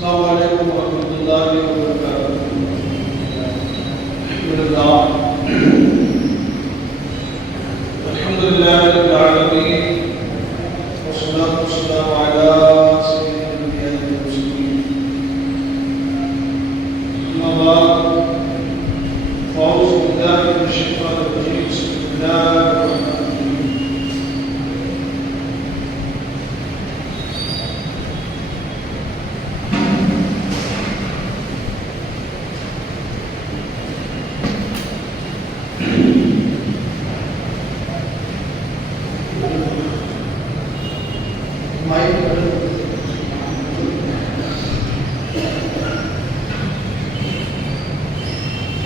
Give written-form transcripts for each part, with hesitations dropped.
السلام علیکم ورحمۃ اللہ وبرکاتہ۔ الحمد للہ رب العالمین والصلاة والسلام علی سید الانبیاء والمرسلین، اما بعد فاعوذ باللہ من الشیطان الرجیم، بسم اللہ الرحمن الرحیم۔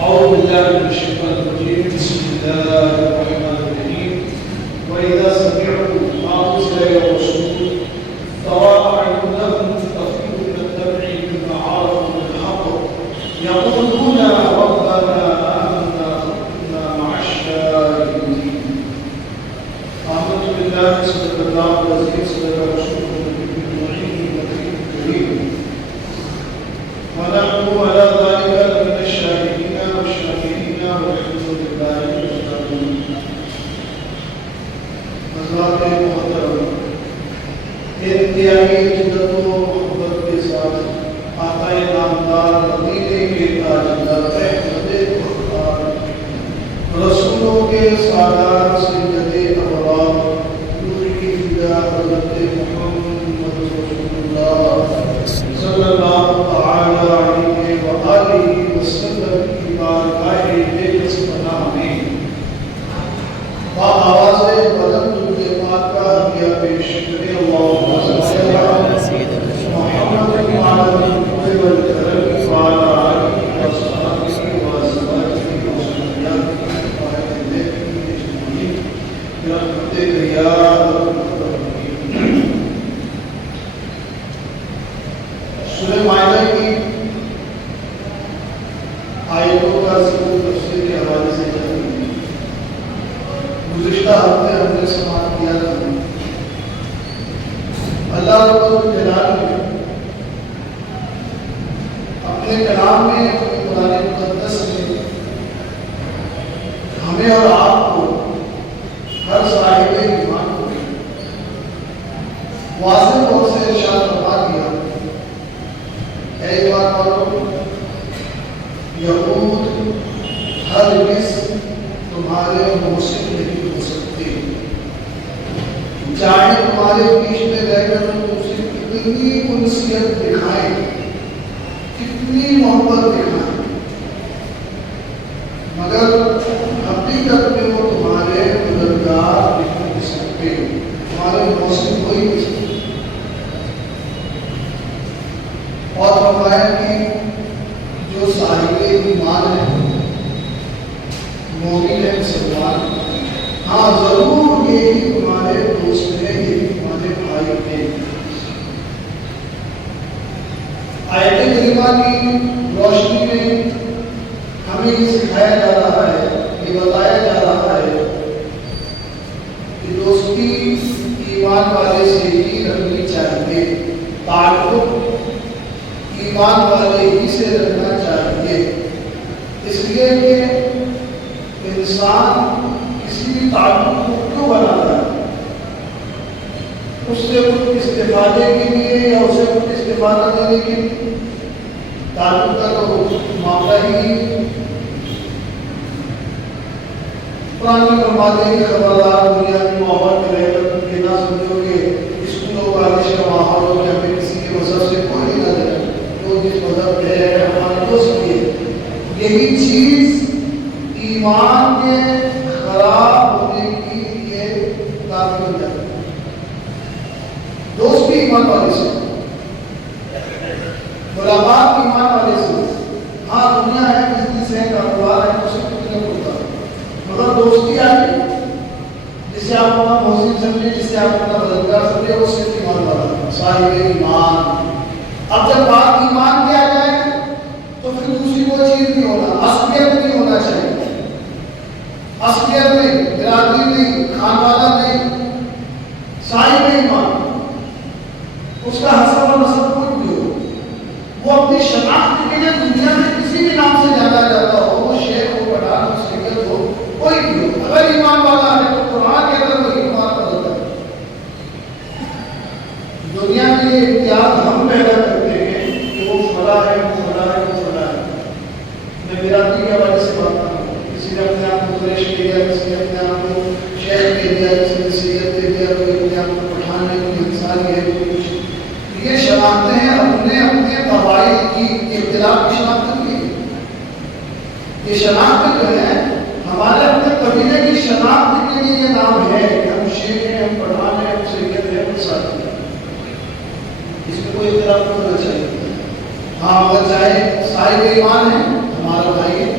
أعوذ بالله من الشيطان الرجيم، بسم الله الرحمن الرحيم۔ وإذا سمعوا ما أنزل إلى الرسول ترى أعينهم تفيض من الدمع مما عرفوا من الحق يقولون ربنا آمنا فكنا مع الشاهدين۔ آمنت بالله صدق الله العظيم صدق رسوله النبي الكريم والنبي الكريم ونحن على ذلك من الشاهدين والشاكرين والحمد لله رب العالمين۔ حضرات محترم، انتہائی جدت و محبت کے ساتھ آقا نامدار مدینے کے تاجدار احمد مختار رسولوں کے سالار سید ابرار نوری فدا حضرت محمد رسول اللہ صلی اللہ تعالی علیہ وآلہ وسلم کی بارگاہ اقدس پناہ میں با آواز بلند کے پاک کا ہدیہ پیش کرے۔ اللہم صلی علی سیدنا محمد وعلی آلہ والکرم وعلی آلہ وصحبہ وازواجہ وذریاتہ وآل بیتہ اجمعین برحمتک یا ارحم الراحمین۔ سورہ مائدہ کی آیتوں کا ذکر تفسیر کے حوالے سے جاری ہے۔ گزشتہ ہفتے ہم نے سماعت کیا تھا اللہ رب الجلال نے اپنے کلام میں اپنے قرآن مقدس میں ہمیں اور آپ کو ہر صاحب ایمان کو واضح طور سے ارشاد فرما دیا، اے ایمان والو، یہود ہرگز تمہارے موسم نہیں ہو سکتے، چاہے تمہارے بیچ میں رہ کر تم سے کتنی انسیت دکھائیں، کتنی محبت دکھائیں، مگر حقیقت میں وہ تمہارے مددگار نہیں ہو سکتے، تمہارے موسم کوئی نہیں سکتے۔ اور فرمایا کہ جو صاحب ایمان ہے، مومن ہے، مسلمان، ہاں ضرور یہی تمہارے دوست ہیں، یہی تمہارے بھائی ہیں۔ آیت کریمہ کی روشنی میں ہمیں یہ سکھایا جا رہا ہے، یہ بتایا جا رہا ہے کہ دوستی ایمان والے سے ہی رکھنی چاہیے، تعلق ایمان والے ہی سے رکھنا چاہیے، اس لیے کہ انسان کسی بھی تعلق کو کیوں بناتا ہے؟ اس سے کچھ استفادے کے لیے یا اسے کچھ استفادہ دینے کے لیے؟ تعلق کا تو معاملہ ہی قرآن میں فرماتے ہیں کہ خبردار دنیا کے ماحول میں رہ کر تم یہ نہ سمجھو کہ اسکولوں کالج کا ماحول ہو یا پھر کسی کے مذہب سے کوئی نہ جائے، جو جس مذہب پہ ہے ہمارا دوست بھی ہے۔ یہی چیز ایمان کے خراب ہونے کی یہ کافی ہو جاتی ہے۔ دوست بھی ایمان والے سے، ملاقات ایمان والے سے، ہاں دنیا ہے، بزنس ہے، کاروبار ہے، اسے کچھ نہیں ہوتا، مگر دوستی آئی جسے آپ اپنا محسن سمجھے، جسے آپ اپنا مددگار سمجھے، وہ صرف ایمان والا صاحب ایمان۔ اب جب بات ایمان کی آ جائے تو پھر دوسری کوئی چیز نہیں ہونا، اصلیت نہیں ہونا چاہیے، اصلیت نہیں، برادری نہیں، خانوادہ نہیں، صاحب ایمان، اس کا حسب و نسب کچھ بھی ہو، وہ اپنی شناخت کے لیے دنیا میں کسی بھی نام سے جانا جاتا ہو، وہ شیخ ہو، پٹھان ہو، سید ہو، کوئی بھی ہو، اگر ایمان والا ہے تو قرآن کے اندر وہ ایمان بدلتا ہے۔ دنیا میں یہ امتیاز ہم پیدا کرتے ہیں کہ وہ فلاں ہے، وہ فلاں ہے، وہ فلاں ہے۔ میں برادری کے حوالے سے بات کرتا ہوں، کسی نے اپنے آپ کو قریش کہہ دیا، کسی نے اپنے آپ کو شیخ کہہ دیا، کسی نے سید کہہ دیا، کوئی اپنے آپ کو پٹھان ہے، کوئی انسان ہے، کوئی کچھ۔ یہ شناختیں ہیں اپنے اپنے قبائل کی اختلاف کی شناخت کی۔ یہ شناخت جو ہے ہمارے اپنے قبیلے کی شناخت کے لیے یہ نام ہے کہ ہم شیخ ہیں، ہم پٹھان ہیں، ہم سید ہیں، ہم ساتھی ہیں۔ اس میں کوئی اختلاف نہیں ہونا چاہیے۔ ہاں اگر چاہے صاحب ایمان ہے ہمارا بھائی ہے،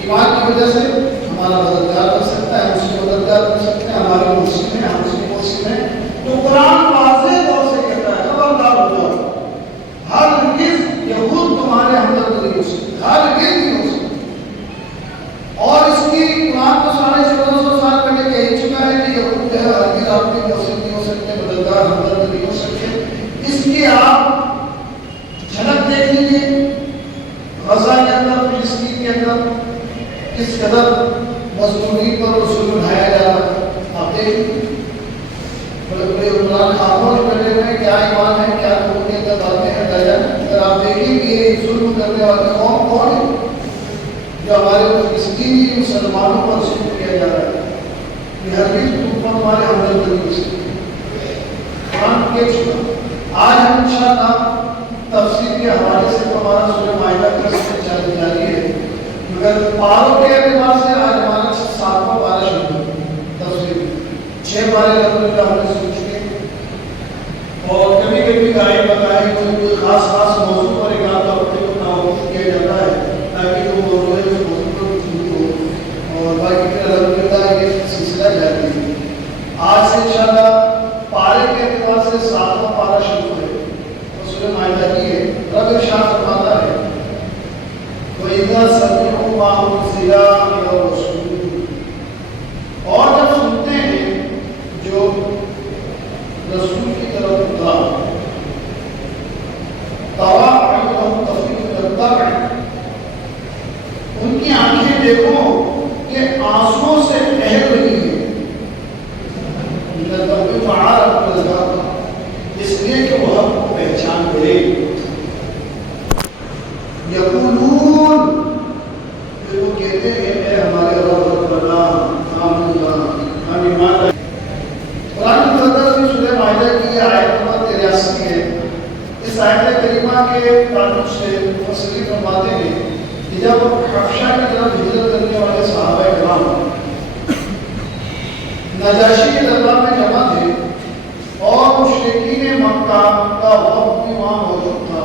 ایمان کی وجہ سے ہمارا مددگار بن سکتا ہے، ہم اس کو مددگار بن سکتے ہیں، ہمارے مسلم ہیں، ہم اس کے مسلم ہیں۔ تو قرآن واضح طور سے کہتا ہے خبردار ہو جاؤ، ہرگز یہود تمہارے ہمدرد نہیں ہو سکتے، ہرگز نہیں ہو سکتے۔ اور اس کی قرآن تو 1450 سال پہلے کہہ چکا ہے کہ یہود جو ہے ہرگز آپ کے مسلم نہیں ہو سکتے، مددگار ہمدرد نہیں ہو سکتے۔ اس کی آپ جھلک دیکھ لیجیے غزہ کے اندر، فلسطین کے اندر کس قدر مظلومین پر ظلم ڈھایا جا رہا ہے۔ آپ دیکھیے بڑے بڑے عمران خاموش بیٹھے ہوئے ہیں، کیا ایمان ہے، کیا لوگوں کے اندر باتیں ہیں درجہ۔ اگر آپ دیکھیں کہ یہ ظلم کرنے والے قوم کون ہے جو ہمارے فلسطینی مسلمانوں پر ظلم کیا جا رہا ہے، یہ ہرگز تم پر ہمارے ہمدرد نہیں ہو سکتے۔ قرآن کہہ چکا۔ آج ہم انشاءاللہ تفسیر کے حوالے سے ہمارا سورہ مائدہ کا سلسلہ جاری ہے، مگر پاروں کے اعتبار سے آج ہمارا 7واں پارہ شروع ہے تفسیر۔ 6 پارے الحمدللہ ہم نے سن چکے ہیں، اور کبھی کبھی گائے بتائے کوئی خاص موضوع پر ایک آدھ ہفتے کو تعارف کیا جاتا ہے تاکہ وہ موضوع ہے اس موضوع پر گفتگو ہو، اور باقی پھر الحمدللہ یہ سلسلہ جاری ہے۔ آج سے انشاءاللہ پارے کے اعتبار سے 7واں پارہ شروع ہے، سورہ مائدہ کی ہے۔ رب ارشاد فرماتا ہے وَإِذَا سَمِعُوا مَا أُنزِلَ إِلَى الرَّسُولِ، اور جب سنتے ہیں جو رسول کی طرف اترا، تَرَىٰ أَعْيُنَهُمْ تَفِيضُ مِنَ الدَّمْعِ، ان کی آنکھیں دیکھو کہ آنسوؤں سے بہہ رہی ہیں، مِنَ الدَّمْعِ فَعَرَفُوا الْحَقَّ، اس لیے کہ وہ حق کو پہچان گئے۔ یقولون، پھر وہ کہتے ہیں اے ہمارے رب ربنا آمنا، ہم ایمان لائے۔ قرآن مقدس میں سورہ مائدہ کی یہ آیت نمبر 83 ہے۔ اس آیت کریمہ کے تعلق سے مفسرین فرماتے ہیں کہ جب حبشہ کی طرف ہجرت کرنے والے صحابہ کرام نجاشی کے دربار میں جمع تھے اور مشرکین مکہ کا وقت بھی وہاں موجود تھا،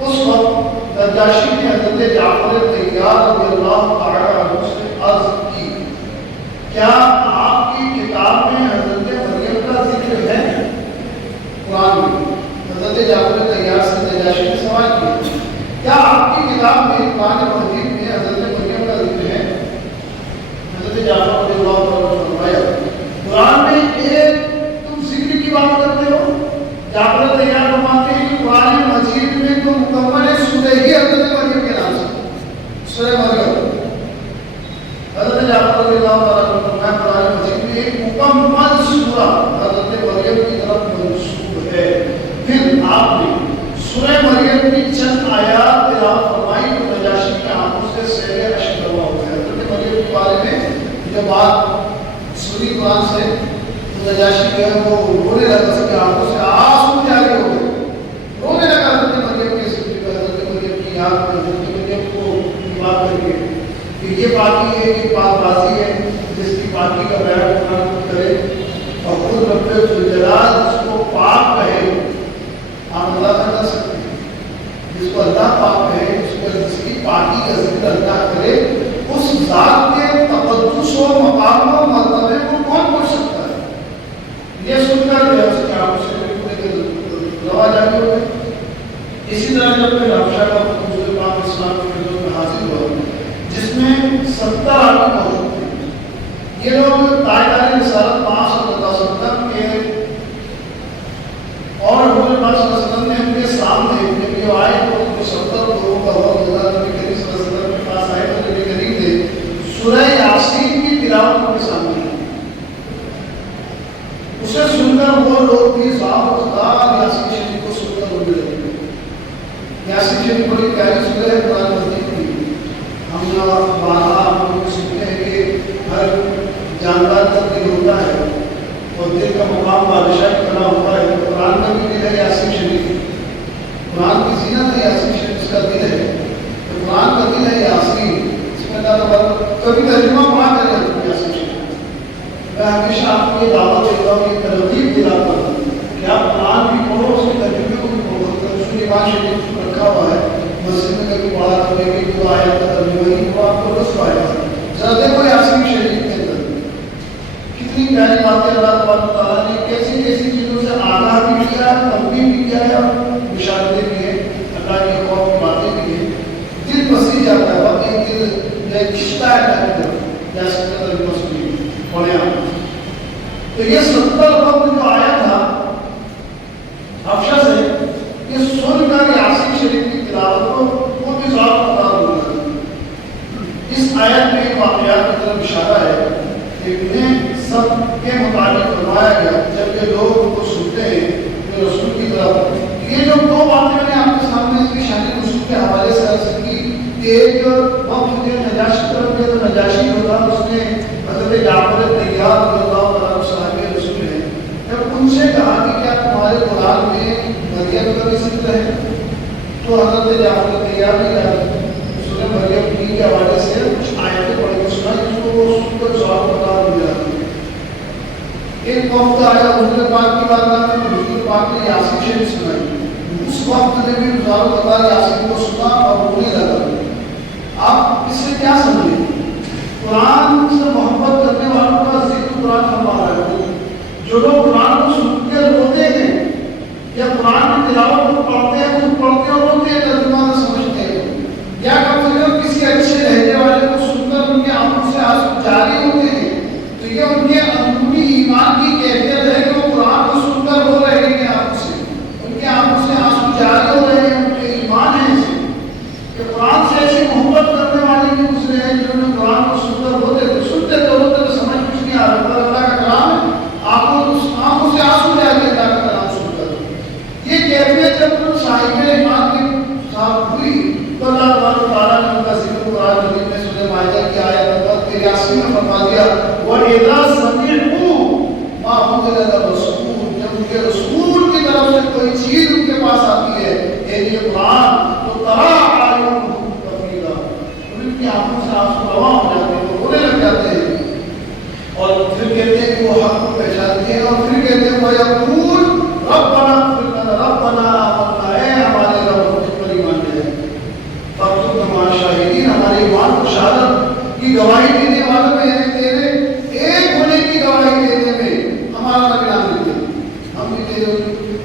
اس وقت نجاشی نے حضرت جعفر طیار رضی اللہ تعالیٰ عنہ سے عرض کی کیا آپ کی کتاب میں حضرت مریم کا ذکر ہے؟ قرآن میں حضرت جعفر طیار سے نجاشی نے سوال کیا کیا آپ کی کتاب میں قرآن مجید میں حضرت مریم کا ذکر ہے؟ حضرت جعفر رضی اللہ تعالیٰ عنہ نے فرمایا قرآن میں ایک تم ذکر کی بات کرتے ہو؟ جعفر طیار فرماتے ہیں کہ قرآن مجید میں تو مکمل سورہ ہی حضرت مریم کے نام سے، سورہ مریم۔ حضرت جعفر رضی اللہ تعالیٰ عنہ فرمایا قرآن مجید میں ایک مکمل سورہ حضرت مریم کی طرف منسوب ہے۔ پھر آپ نے سورہ مریم کی چند آیات تلاوت فرمائی تو نجاشی کی آنکھوں سے سیل اشک ہوا ہو گیا۔ حضرت مریم کے بارے میں جب بات سنی قرآن سے تو نجاشی جو ہے وہ رونے لگا، اس کی آنکھوں سے آنسو جاری ہو گئے، رونے لگا حضرت مریم کے ذکر پہ، حضرت مریم کی یاد میں، حضرت مریم کو بات کر کے کہ یہ پاکی ہے، یہ پاک بازی ہے جس کی پاکی کا بیان قرآن خود کرے اور خود رب ذوالجلال اس کو پاک کہے۔ آپ اللہ کا کر سکتے ہیں جس کو اللہ پاک کہے، اس کو جس کی پاکی کا ذکر اللہ کرے، اس ذات کے تقدس و مقام و مرتبے کو کون پڑھ سکتا ہے؟ یہ سن کر جو ہے اس کے آپ سے روا جاری ہو گئے۔ اسی طرح جب پھر حبشہ کا حضور پاک اسلام کی خدمت میں حاضر ہوا جس میں 70 آدمی موجود تھے، یہ لوگ تاجدار رسالت 5 صلی اللہ علیہ وسلم کے اور حضور پاک صلی اللہ علیہ وسلم نے ان کے سامنے جب یہ آئے تو یاسین شریف بڑی پیاری سورہ ہے قرآن مجید کی. ہم وہاں ہم سنتے ہیں کہ ہر جاندار کا دل ہوتا ہے اور دل کا مقام بادشاہ کی طرح ہوتا ہے. تو قرآن میں بھی دل ہے یاسین شریف. قرآن کی زینت ہے یاسین شریف، اس کا دل ہے. تو قرآن کا دل ہے یاسین. اس میں اللہ تعالیٰ کبھی ترجمہ پڑھا کرے یاسین شریف. میں ہمیشہ آپ کو یہ دعوت دیتا ہوں، یہ ترغیب دلاتا ہوں کہ آپ قرآن بھی پڑھو، اس کے ترجمے کو بھی پڑھو. رسول ایمان شریف رکھا ہوا ہے مسجد میں، کبھی پڑھا کرنے کی جو آیت کا ترجمہ ہی وہ آپ کو رسو آئے گا. ذرا دیکھو یاسین شریف کے اندر کتنی پیاری باتیں اللہ تبارک و تعالیٰ نے کیسی کیسی چیزوں سے آگاہ بھی کیا ہے، تنبیہ بھی کیا ہے، اور بشارتیں بھی ہیں، اللہ کے خوف کی باتیں بھی ہیں. دل پسی جاتا ہے، واقعی دل کھنچتا ہے اللہ کی طرف. یاسین کا ترجمہ سنیے پڑھیں آپ. تو یہ 70 وقت جو آیا تھا حبشہ سے، یہ سن کر یاسین شریف کی تلاوت کو وہ بھی ذات پتا ہوگا. اس آیت میں ایک واقعات کی طرف اشارہ ہے کہ انہیں سب کے متعلق فرمایا گیا جب یہ لوگ ان کو سنتے ہیں کہ رسول کی طرف. یہ جو دو باتیں میں نے آپ کے سامنے اس کی شان رسول کے حوالے سے عرض کی کہ ایک وقت جو نجاشی طرف گیا تو نجاشی جو تھا اس نے حضرت جعفر طیار رضی اللہ تعالیٰ صاحب رسول ہیں جب ان سے کہا کہ کیا تمہارے قرآن میں مریم کا بھی ذکر ہے، تو حضرت جعفر طیار نے اس نے مریم کی کے حوالے سے کچھ آیتیں پڑھ کے سنا جس کو وہ سن کر جواب بتا دیا. ایک وقت آیا حضور پاک کی بارگاہ میں، حضور پاک نے یاسین شریف سنائی. اس وقت نے بھی ہزاروں بار یاسین کو سنا اور رونے لگا. آپ اس سے کیا سمجھیں؟ قرآن سے محبت کرنے والوں کا ذکر قرآن فرما رہا ہے. جو لوگ قرآن کو سن کے روتے ہیں یا قرآن کی تلاوت کو پڑھتے ہیں، وہ پڑھتے اور روتے ہیں، ترجمہ نہ سمجھتے ہیں، یا کم سے کم کسی اچھے لہجے والے کو سن کر ان کے آنکھوں سے آنسو جاری ہوتے ہیں. تو یہ ان کے اندرونی ایمان کی کیفیت ہے کہ وہ قرآن کو سن کر رو رہے ہیں آنکھوں سے، ان کے آنکھوں سے آنسو جاری ہو رہے ہیں. ان کے ایمان ہے ایسے کہ قرآن سے ایسی محبت کرنے والے بھی گزرے ہیں جنہوں نے قرآن کو سن کر روتے تھے. سنتے تو روتے تو سمجھ کچھ نہیں آ رہا، پر اللہ کا کلام ہے، آنکھوں سے آنسو جائے گا اللہ کا کلام سن کر. یہ کیفیت جب ان صاحب ایمان کے ساتھ ہوئی تو اللہ تبارک و تعالیٰ نے ان کا ذکر قرآن مجید میں سورہ مائدہ کی آیت نمبر 83 میں فرما دیا وَإِذَا سَمِعُوا مَا أُنزِلَ إِلَى الرَّسُولِ. جب ان کے رسول کی طرف سے کوئی چیز ان کے پاس آتی ہے، یہ قرآن، تو تَرَىٰ أَعْيُنَهُمْ تَفِيضُ، ان کی آنکھوں سے آنسو رواں ہو جاتے ہیں، وہ رونے لگ جاتے ہیں. اور پھر کہتے ہیں کہ وہ حق کو پہچانتے ہیں، اور پھر کہتے ہیں وَيَقُولُ رَبَّنَا اغْفِرْ لَنَا رَبَّنَا آمَنَّا، اے ہمارے رب مجھ پر ایمان لے فَاكْتُبْنَا مَعَ الشَّاهِدِينَ، ہمارے ایمان کو شہادت کی گواہی دینے والوں میں، یعنی تیرے ایک ہونے کی گواہی دینے میں ہمارا نام لکھ دے. ہم بھی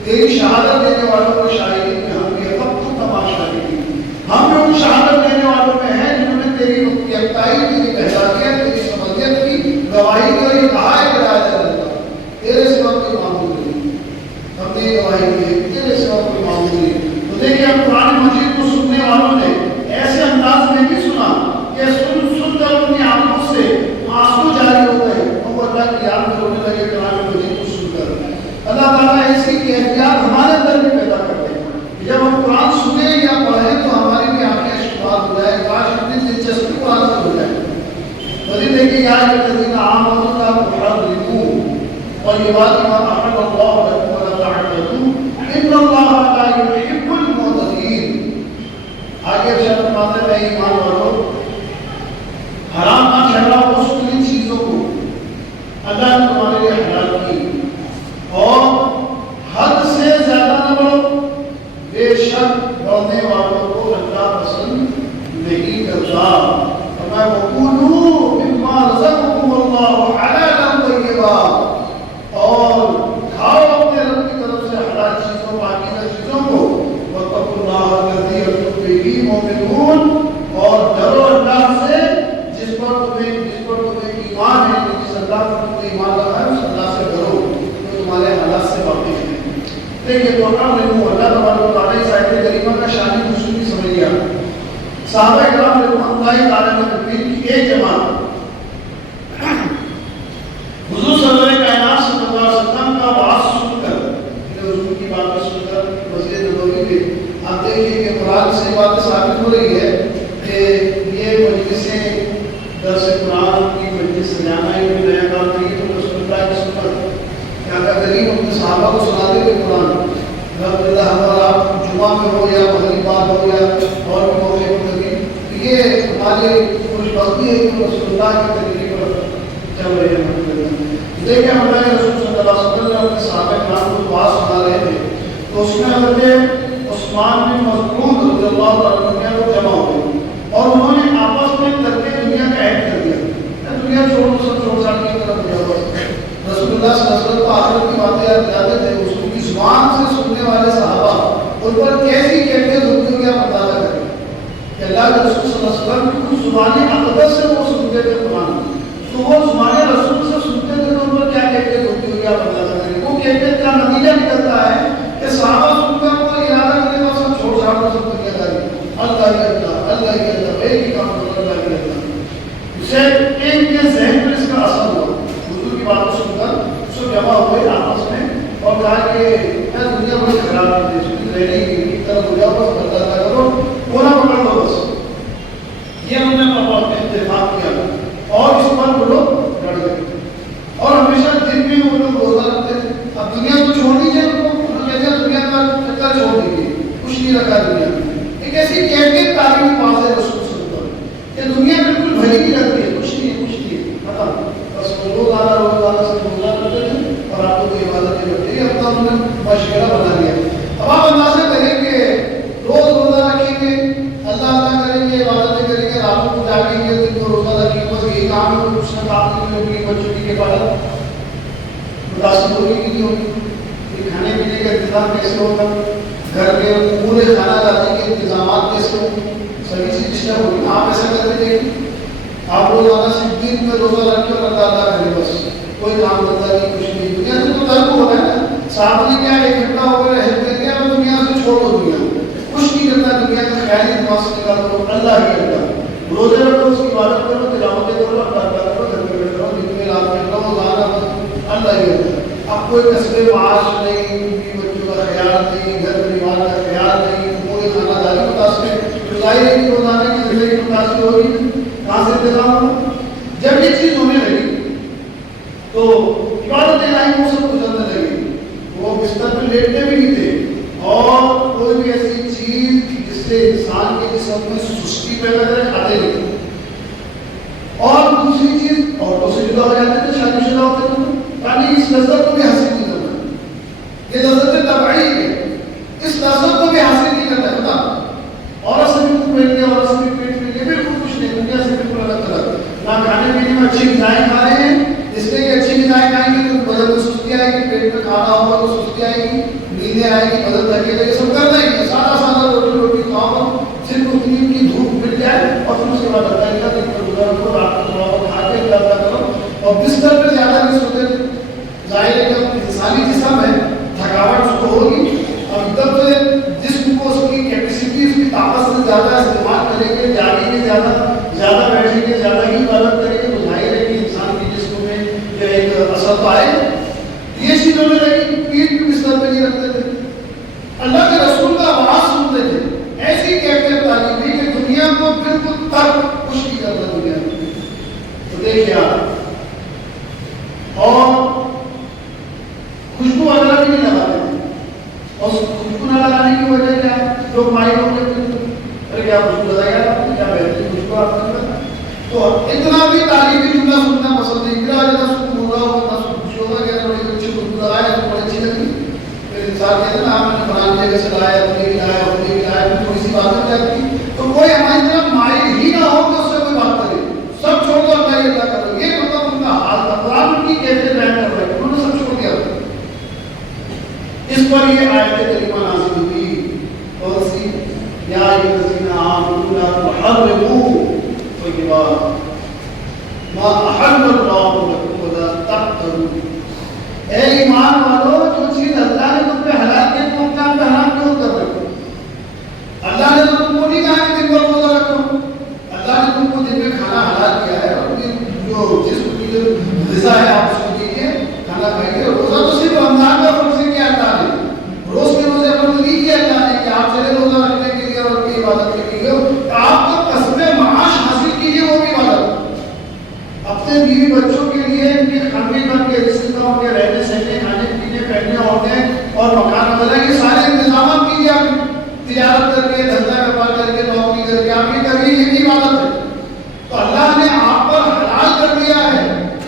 تیری شہادت دینے والوں کو شاہدین میں ہم بھی فَاكْتُبْنَا مَعَ الشَّاهِدِينَ، ہم بھی ان شہادت دینے والوں میں ہیں جنہوں نے تیری یکتائی، تیری وحدانیت، تیری سمجھیت کی گواہی کی. اور یہ کہا ہے کہ لا الہ الا اللہ، تیرے سوا کوئی معبود نہیں. ہم نے یہ گواہی دی ہے تیرے سوا کوئی معبود نہیں. تو دیکھیے اب قرآن مجید کو سننے والوں نے ایسے انداز میں بھی سنا کہ سن کر ان کی آنکھوں سے آنسو جاری ہو گئے، وہ اللہ کی یاد میں رونے لگے قرآن مجید کو سن کر. اللہ تعالیٰ ایسی کیفیات ہمارے اندر بھی پیدا کرتے ہیں. جب ہم قرآن سنیں یا پڑھیں تو ہماری بھی آنکھیں اشتباط ہو جائے، کاش اتنی دلچسپی قرآن سے ہو جائے. مزید دیکھیے یا الذین آمنوا لا تحرموا طیبات ما احل اللہ لکم ولا تعتدوا ان اللہ لا يحب المعتدین. آگے ارشاد فرماتے ہیں ایمان والو، حرام نہ ٹھہراؤ اس کلی چیزوں کو اللہ نے تمہارے لیے حلال کی، اور حد سے زیادہ نہ بڑھو، بے شک بڑھنے والوں کو اللہ پسند نہیں کرتا. فرمایا وَقُولُوا مِمَّا رَزَقَكُمُ اللَّهُ حَلَالًا طَيِّبًا، اور کھاؤ اپنے رب کی طرف سے حلال چیزوں، پاکیزہ چیزوں کو. وَاتَّقُوا اللَّهَ الَّذِي أَنتُم بِهِ مُؤْمِنُونَ، اور ڈرو اللہ سے جس پر تمہیں ایمان ہے، جس اللہ پر تم نے ایمان رکھا ہے، اس اللہ سے ڈرو جو تمہارے حالات سے واقف ہے. دیکھیے تو اللہ تبارک و تعالیٰ اس آیت کریمہ کا شان نزول بھی سمجھ گیا. صحابہ کرام رضوان اللہ تعالیٰ عنہم کی ایک جماعت حضور صلی اللہ علیہ وسلم کا وعظ سن کر، حضور کی باتیں سن کر مسجد نبوی میں آپ دیکھیے کہ بہرحال سے بات ثابت ہو رہی ہے کہ یہ مجلسیں درس قرآن کی مجلس سجانا یہ بھی نیا کام نہیں ہے، تو رسول اللہ کی سنت کیا کا کریم اپنے صحابہ کو سناتے تھے قرآن. الحمدللہ ہمارا آپ جمعہ میں ہو یا مغربات ہو یا اور بھی موقع پر کبھی، یہ ہمارے خوش بختی ہے کہ رسول اللہ کی تقریر پر چل رہے ہیں. دیکھیں ہمارے رسول صلی اللہ علیہ وسلم اپنے صحابہ کرام کو دعا سنا رہے تھے، تو اس میں حضرت عثمان بن مسعود رضی اللہ عنہ کو جمع ہو گئے اور انہوں نے آپس میں ترک دنیا کا عہد کر دیا، دنیا چھوڑ سب چھوڑ چھاڑ کی طرف دیا. رسول اللہ صلی اللہ علیہ وسلم کو آخرت کی باتیں یاد دلاتے تھے. اس کی زبان سے سننے والے صحابہ ان پر کیسی کیفیت ہوتی ہوگی آپ اندازہ کریں کہ اللہ کے رسول صلی اللہ علیہ وسلم کی کچھ زبان اقدس سے وہ سنتے تھے قرآن، تو وہ زبان رسول سے سنتے تھے تو ان پر کیا کیفیت ہوتی ہوگی آپ اندازہ کریں. وہ کیفیت کا نتیجہ نکلتا ہے کہ صحابہ سن کر وہ ارادہ کرنے کا سب چھوڑ چھاڑ کر سب دنیا داری اللہ ہی اللہ اللہ ہی اللہ ایک ہی کام کرو اللہ ہی اللہ. اسے ان کے ذہن پر اس کا اثر ہوا، حضور کی باتیں سن کر سب جمع ہوئے آپس میں اور کہا کہ دنیا بڑی خراب ہے، اس کی رہنے کی طرف ہو جاؤ بس برداشت نہ کرو کونا پکڑ لو بس. یہ ہم نے اتفاق کیا اور اس پر وہ لوگ لڑ گئے اور ہمیشہ دن میں وہ لوگ روزہ رکھتے تھے. اب دنیا تو چھوڑ دیجیے ان کو، کہتے ہیں دنیا کا چکر چھوڑ دیجیے، کچھ نہیں رکھا دنیا میں. ایک ایسی کیفیت تعلیم پاس ہے رسول صلی اللہ علیہ وسلم کہ دنیا بالکل بھری نہیں لگتی ہے، کچھ نہیں ختم. بس روزانہ سے روزہ کرتے تھے اور آپ کو عبادت کرتے ہیں. اپنا ہم نے مشورہ بنا لیا. اب آپ اندازہ کریں کہ روز روزہ رکھیں گے، اللہ اللہ کریں گے، عبادتیں کریں گے، راتوں کو جاگیں گے، دن کو روزہ رکھیں گے، بس یہی کام ہے، کچھ نہ کام نہیں ہوگی. بچوں کی عبادت متاثر ہوگی کہ نہیں ہوگی؟ کھانے پینے کا انتظام کیسے ہوگا؟ گھر کے پورے کھانا لانے کے انتظامات کیسے ہوں؟ سبھی چیز ڈسٹرب ہوگی. آپ ایسا کرتے تھے آپ روزانہ صرف دن میں روزہ رکھ کے اور اللہ اللہ کریں، بس کوئی کام کرتا نہیں، کچھ نہیں. دنیا سے تو ترک ہو رہا ہے نا. صاحب نے کیا ایک گھنٹہ ہو گیا ہیلپ کر دیا، دنیا سے چھوڑ دو، دنیا کچھ نہیں کرنا، دنیا کا خیال ہی دماغ سے نکال دو، اللہ ہی اللہ. روزے رکھو، اس کی عبادت کرو، تلاوتیں کرو، اللہ کرو، گھر میں بیٹھ کرو، دن میں رات میں کرو، روزانہ اللہ ہی اللہ. اب کوئی قصبے معاش نہیں، بچوں کا خیال نہیں، گھر پریوار کا خیال نہیں، پورے خانہ داری متاثر، ظاہر ہے کہ روزانہ کی زندگی متاثر ہوگی. کہاں سے انتظام ہوگا؟ جب یہ چیز ہونے لگی تو عبادت الہی وہ سب گزرنے لگی. وہ بستر پہ لیٹتے بھی نہیں تھے اور کوئی بھی ایسی چیز جس سے انسان کے جسم میں سستی پیدا کرے کھاتے نہیں. اور دوسری چیز عورتوں سے جدا ہو جاتے تھے، شادی شدہ ہوتے تھے، یعنی اس لذت کو بھی حاصل نہیں کرنا. یہ لذت طبعی ہے، اس لذت کو بھی حاصل نہیں کرنا پتا. عورت سے بھی منہ پھیل گیا، عورت سے بھی پیٹ پھیل گیا، بالکل کچھ نہیں، دنیا سے بالکل الگ طرح. نہ کھانے پینے میں اچھی غذائیں کھا رہے ہیں، اس لیے کہ اچھی غذائیں کھائیں گے تو بدن میں سستی آئے گی، پیٹ میں کھانا ہوگا تو سستی آئے گی، نیندیں آئے گی، بدن تھکے گا. یہ سب کرنا ہی ہے، سادہ سادہ روٹی کھاؤ، صرف اتنی کی دھوپ مل جائے اور پھر اس کے بعد اللہ کا دن گزار کو رات کو تھوڑا بہت کھا کے اللہ کرو. اور بستر پہ زیادہ نہیں سوتے تھے. ظاہر ہے کہ انسانی جسم ہے، تھکاوٹ اس کو ہوگی، اور ایک دم سے جسم کو اس کی کیپیسٹی، اس کی طاقت سے زیادہ استعمال کریں گے، جاگیں گے، زیادہ بیٹھیں گے، زیادہ ہی عبادت کریں گے، تو ظاہر ہے کہ انسان کے جسم میں یہ ایک اثر تو آئے. یہ چیز ہونے لگی، پیٹ بھی بستر پہ نہیں رکھتے تھے، اللہ کے رسول کا آواز سنتے تھے. ایسی کیفیت تعلیم دی کہ دنیا کو بالکل ترک کچھ نہیں کرتا دنیا میں. تو دیکھیے آپ، اور خوشبو وغیرہ بھی نہیں لگاتے تھے. اور خوشبو نہ لگانے کی وجہ کیا؟ لوگ مائل ہو گئے تھے، ارے کیا خوشبو لگایا آپ نے، کیا بہترین خوشبو آپ نے. تو اتنا بھی تعلیمی جملہ سننا پسند نہیں. میرا جتنا سکون بول رہا ہوگا اتنا سکون خوشی ہوگا کہ بڑی اچھی خوشبو لگایا تو بڑی اچھی لگی. پھر انسان کہتے ہیں نا آپ نے فلاں جگہ سے لایا، اپنے بھی لایا، اپنے بھی لایا، پھر تھوڑی سی بات ہو جاتی. تو کوئی ہماری طرف مائل ہی نہ ہو کہ اس سے کوئی بات کرے، سب چھوڑ دو اللہ ہی اللہ کرو. یہ مطلب ان کا حال تھا. قرآن کی کیفیت بیان کر رہے ہیں، انہوں نے سب چھوڑ دیا. اس پر یہ آیت کریمہ نازل ہوئی اور سی یا الذین آمنوا لا تحرموا طیبات ما احل اللہ لکم ولا تعتدوا. اے ایمان والو، جو چیز اللہ نے تم پہ حلال کی تم کام پہ حرام کیوں کر رہے ہو؟ اللہ نے تو تم کو نہیں کہا کہ دن کو روزہ رکھو. اللہ نے تم کو دن میں کھانا حلال کیا ہے، اور جو جسم کی جو غذا ہے آپ اس کو دیکھیے، کھانا کھائیے. روزہ تو صرف رمضان کا فرض کیا اللہ نے، روز کے روزے پر نہیں کیا اللہ نے کہ آپ چلے روزہ رکھنے کے لیے اور تجارت کر کے، دھندا ویاپار کر کے، نوکری کر کے آپ یہ کر رہی ہیں، یہ بھی عبادت ہے. تو اللہ نے آپ پر حلال کر دیا ہے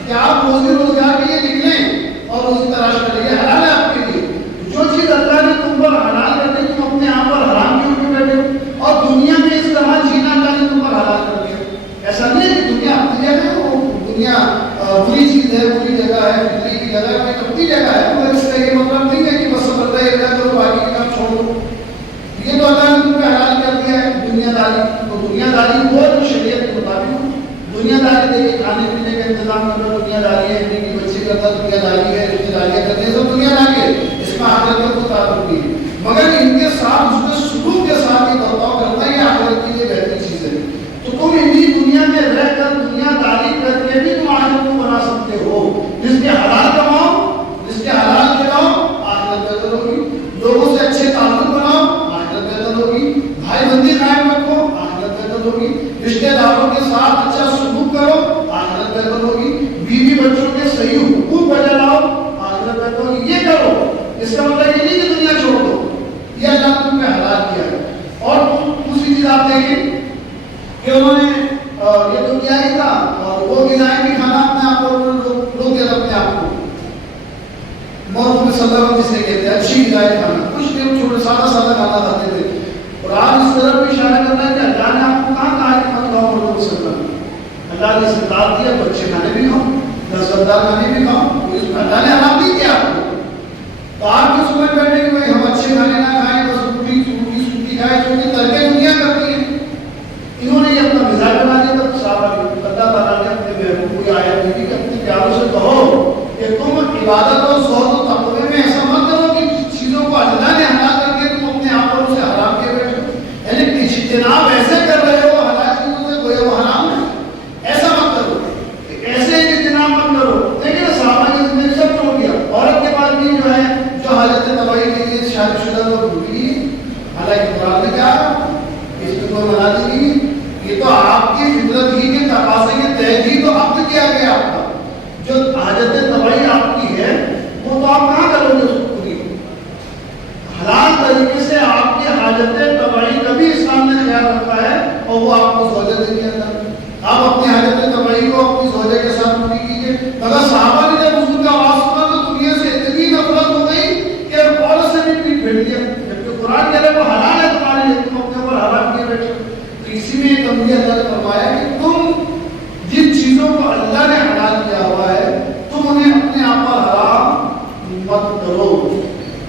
کہ آپ روزی روزگار کے لیے نکلیں اور روزی تلاش کریں. یہ حلال ہے آپ کے لیے. جو چیز اللہ نے تم پر حلال کر دی تم اپنے آپ پر حرام کیوں کیوں بیٹھے؟ اور دنیا میں اس طرح جینا اللہ نے تم پر حلال کر دیا. ایسا نہیں ہے کہ دنیا اپنی جگہ ہے، وہ دنیا بری چیز ہے، بری جگہ ہے، بجلی کی جگہ ہے، کوئی اپنی جگہ ہے، مگر اس کا یہ مطلب نہیں ہے کہ بس سب اللہ یہ کرو باقی کے کام چھوڑ دو. یہ تو اللہ نے تم پہ حلال کر دیا ہے دنیا داری. تو دنیا داری وہ جو شریعت کے مطابق دنیا داری دیکھیے، کھانے پینے کا انتظام کرنا دنیا داری ہے، بیوی بچے کرنا دنیا داری ہے، رشتے داریاں کرنے سب دنیا داری ہے. اس میں آخرت کو تعلق نہیں ہے، مگر ان کے ساتھ اس کے سلوک کے ساتھ یہ برتاؤ کرنا یہ آخرت کے لیے بہترین چیز ہے. تو تم انہی دنیا میں رہ کر دنیا داری کر کے بھی تم آخرت کو بنا سکتے ہو. جس کے حلال کماؤ، جس کے حلال کھلاؤ، آخرت بہتر ہوگی. لوگوں سے اچھے تعلق بناؤ، آخرت بہتر ہوگی. بھائی بندی قائم رکھو، آخرت بہتر ہوگی. رشتے داروں کے ساتھ اچھا سلوک کرو، آخرت بہتر ہوگی. بیوی بچوں کے صحیح حقوق بجا لاؤ، آخرت بہتر ہوگی. یہ کرو. اس کا مطلب یہ نہیں کہ دنیا چھوڑ دو، یہ اللہ نے تم پہ حلال کیا ہے. اور دوسری چیز آپ دیکھیں کہ انہوں نے یہ تو کیا ہی تھا، اور وہ غذائیں بھی کھانا اپنے آپ کو لوگ دیتے اپنے آپ کو موت میں صدر جس نے کہتے ہیں اچھی غذائیں کھانا. کچھ دن چھوٹے سادہ سادہ کھانا کھاتے تھے. اور آج اس طرح بھی اشارہ کرنا ہے کہ اللہ نے آپ کو کہاں کہا کہ مت کھاؤ مرغوں کو سکتا. اللہ نے استطاعت دیا تو اچھے کھانے بھی کھاؤ، لذیذ کھانے بھی کھاؤ. اللہ نے حرام نہیں کیا آپ کو. تو آپ بھی سمجھ بیٹھے کہ بھائی ہم اچھے کھانے نہ کھائیں، بس روٹی سوکھی کھائیں، جو کہ ترکے دنیا کرتی ہے. انہوں نے یہ اپنا مزاج بنا دیا. تب صحابہ اللہ تعالیٰ نے اپنے محبوب کو آیت دی کہ اپنے پیاروں سے کہو کہ تم عبادت اور زہد و تقوی میں ایسا مت کرو کہ چیزوں کو اللہ نے حلال کر کے تم اپنے آپ پر اسے حرام کیے بیٹھے. یعنی اجتناب ایسے کر رہے ہو حلال چیزوں سے گویا وہ حرام ہے، ایسا مت کرو. ایسے ہی اجتناب مت کرو. دیکھیں صحابہ کی زندگی سب چھوڑ دیا. عورت کے بعد بھی جو ہے جو حاجت تباہی کے لیے شادی شدہ لوگ بھولی، حالانکہ قرآن نے کہا اس میں کوئی منع نہیں. یہ تو آپ کی فطرت ہی کے تقاضے کے تحت ہی تو عقد کیا گیا. آپ کا جو حاجت تباہی آپ کی ہے وہ تو آپ کہاں کرو گے اس کو پوری؟ حلال طریقے سے آپ کی حاجت تباہی کا بھی اسلام نے خیال رکھا ہے، اور وہ آپ کو زوجہ دے دیا. آپ اپنی حاجت تباہی کو اپنی زوجہ کے ساتھ پوری کیجیے. مگر صحابہ نے جب حضور کا آواز سنا تو دنیا سے اتنی نفرت ہو گئی کہ عورت سے بھی پیٹ پھیر دیا. جبکہ قرآن کہہ رہے وہ حلال ہے تمہارے لیے، تم اپنے اوپر حرام کیے بیٹھے. تو اسی میں ایک تنبیہ اللہ نے فرمایا کہ تم جن چیزوں کو اللہ نے حلال کیا ہوا ہے تم انہیں اپنے آپ پر حرام مت کرو.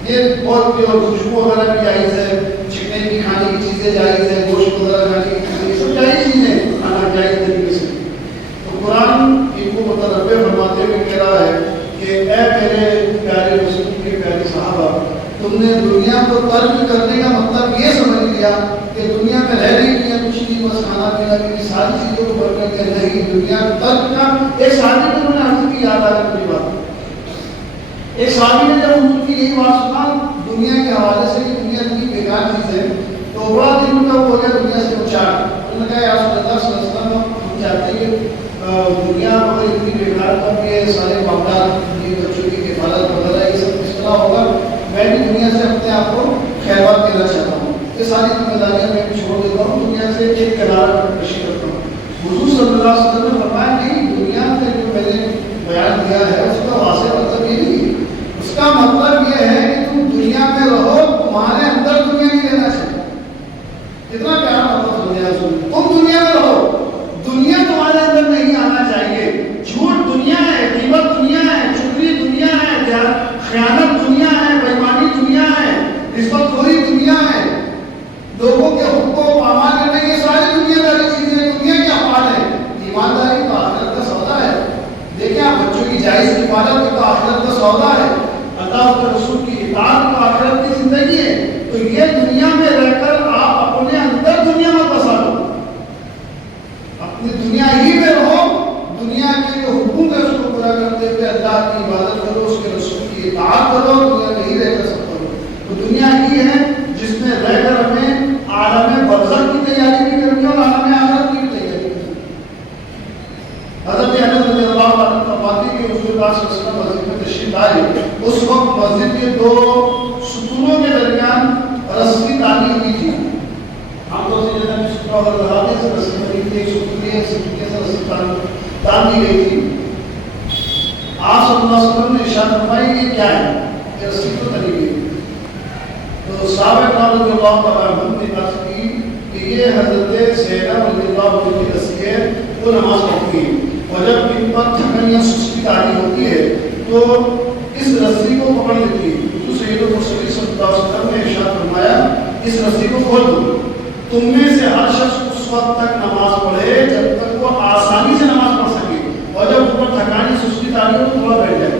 یہ بہت خوشبو وغیرہ بھی جائز ہے، چکنے کی کھانے کی چیزیں جائز ہے، گوشت وغیرہ کھانے کی چیزیں، یہ سب جائز چیزیں کھانا جائز طریقے سے. تو قرآن ان کو متنبع فرماتے ہوئے کہہ رہا ہے کہ اے میرے پیارے رسول کے پیارے صحابہ، تم نے دنیا کو ترک کرنے کا مطلب یہ سمجھ لیا کہ دنیا میں رہ نہیں دیا کچھ نہیں، بس کھانا پینا کی ساری چیزوں کو برکت دیا. نہیں، دنیا ترک کا ایک صحابی نے انہوں نے حضرت کی یاد آ گئی بات. ایک صحابی نے جب حضور کی یہی بات سنا دنیا کے حوالے سے کہ دنیا اتنی بیکار چیز ہے، تو بڑا دل ان کا ہو گیا دنیا سے بچا. انہوں نے کہا یا رسول اللہ صلی اللہ علیہ وسلم، ہم چاہتے ہیں دنیا مگر اتنی بیکار کر کے سارے معاملات بچوں کی کفالت وغیرہ یہ سب اس طرح ہوگا، میں بھی دنیا سے اپنے آپ کو خیرات دینا چاہتا ہوں، یہ ساری ذمہ داریاں میں بھی چھوڑ دیتا ہوں، دنیا سے ایک کنارہ پر کشی کرتا ہوں. حضور صلی اللہ علیہ وسلم نے فرمایا نہیں، دنیا میں جو میں نے بیان دیا ہے اس کا واضح مطلب یہ نہیں. اس کا مطلب یہ ہے کہ تم دنیا میں رہو، تمہارے اندر دنیا نہیں رہنا چاہیے. کتنا پیارا مطلب ہو گیا. تم دنیا میں رہو، دنیا تمہارے اندر نہیں آنا چاہیے. جھوٹ دنیا ہے، غیبت دنیا ہے، چغلی دنیا ہے، خیانت دنیا ہے، بےایمانی دنیا ہے، رشوت خوری دنیا ہے، لوگوں کے حقوق اگر لگانے سے رسی بنی تھی 150 سے رسی تان دی گئی تھی. آپ صلی اللہ علیہ وسلم نے ارشاد فرمایا یہ کیا ہے؟ یہ رسی تو تلی گئی. تو صحابہ کرام رضی اللہ تعالیٰ عنہم نے بات کی کہ یہ حضرت زینب رضی اللہ عنہ کی رسی ہے، وہ نماز پڑھتی ہے، اور جب ان پر تھکن یا سستی طاری ہوتی ہے تو اس رسی کو پکڑ لیتی ہے. تو سید المرسلین صلی اللہ علیہ وسلم نے ارشاد فرمایا اس رسی کو کھول دو. تم میں سے ہر شخص اس وقت تک نماز پڑھے جب تک وہ آسانی سے نماز پڑھ سکے، اور جب اوپر تھکانی سستی طاری ہو تو تھوڑا بیٹھ جائے.